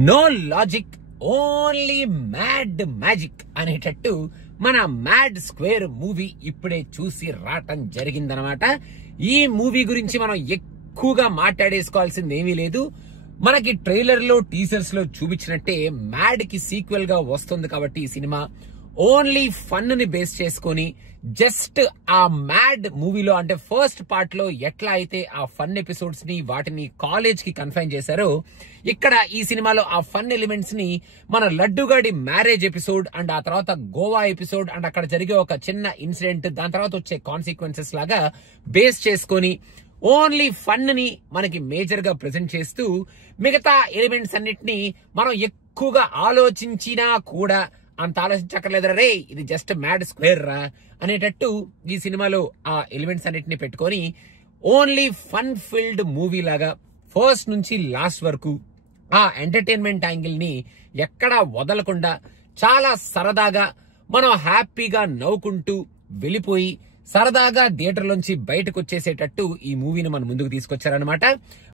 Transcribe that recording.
No logic only mad magic అనేటట్టు మన mad square movie ఇప్పుడే చూసి రావటం జరిగిందనమాట. ఈ మూవీ గురించి మనం ఎక్కువగా మాట్లాడేసుకోవాల్సింది ఏమీ లేదు. మనకి ట్రైలర్ లో టీజర్స్ లో చూపించినట్టే మ్యాడ్ కి సీక్వెల్ గా వస్తుంది కాబట్టి ఈ సినిమా ఓన్లీ ఫన్ ని బేస్ చేసుకొని జస్ట్ ఆ మ్యాడ్ మూవీలో అంటే ఫస్ట్ పార్ట్ లో ఎట్లా అయితే ఆ ఫన్ ఎపిసోడ్స్ ని వాటిని కాలేజ్ కి కన్ఫైన్ చేశారో ఇక్కడ ఈ సినిమాలో ఆ ఫన్ ఎలిమెంట్స్ ని మన లడ్డుగాడి మ్యారేజ్ ఎపిసోడ్ అండ్ ఆ తర్వాత గోవా ఎపిసోడ్ అండ్ అక్కడ జరిగే ఒక చిన్న ఇన్సిడెంట్ దాని తర్వాత వచ్చే కాన్సిక్వెన్సెస్ లాగా బేస్ చేసుకొని ఓన్లీ ఫన్ ని మనకి మేజర్ గా ప్రెజెంట్ చేస్తూ మిగతా ఎలిమెంట్స్ అన్నిటినీ మనం ఎక్కువగా ఆలోచించినా కూడా అంత ఆలోచించక్కర్లేదు రే, ఇది జస్ట్ మ్యాడ్ స్క్వేర్ రా అనేటట్టు ఈ సినిమాలో ఆ ఎలిమెంట్స్ అన్నిటిని పెట్టుకొని ఓన్లీ ఫన్ ఫిల్డ్ మూవీ లాగా ఫస్ట్ నుంచి లాస్ట్ వరకు ఆ ఎంటర్టైన్మెంట్ యాంగిల్ ని ఎక్కడా వదలకుండా చాలా సరదాగా మనం హ్యాపీగా నవ్వుకుంటూ వెళ్ళిపోయి సరదాగా థియేటర్ లోంచి బయటకు వచ్చేసేటట్టు ఈ మూవీని మన ముందుకు తీసుకొచ్చారనమాట.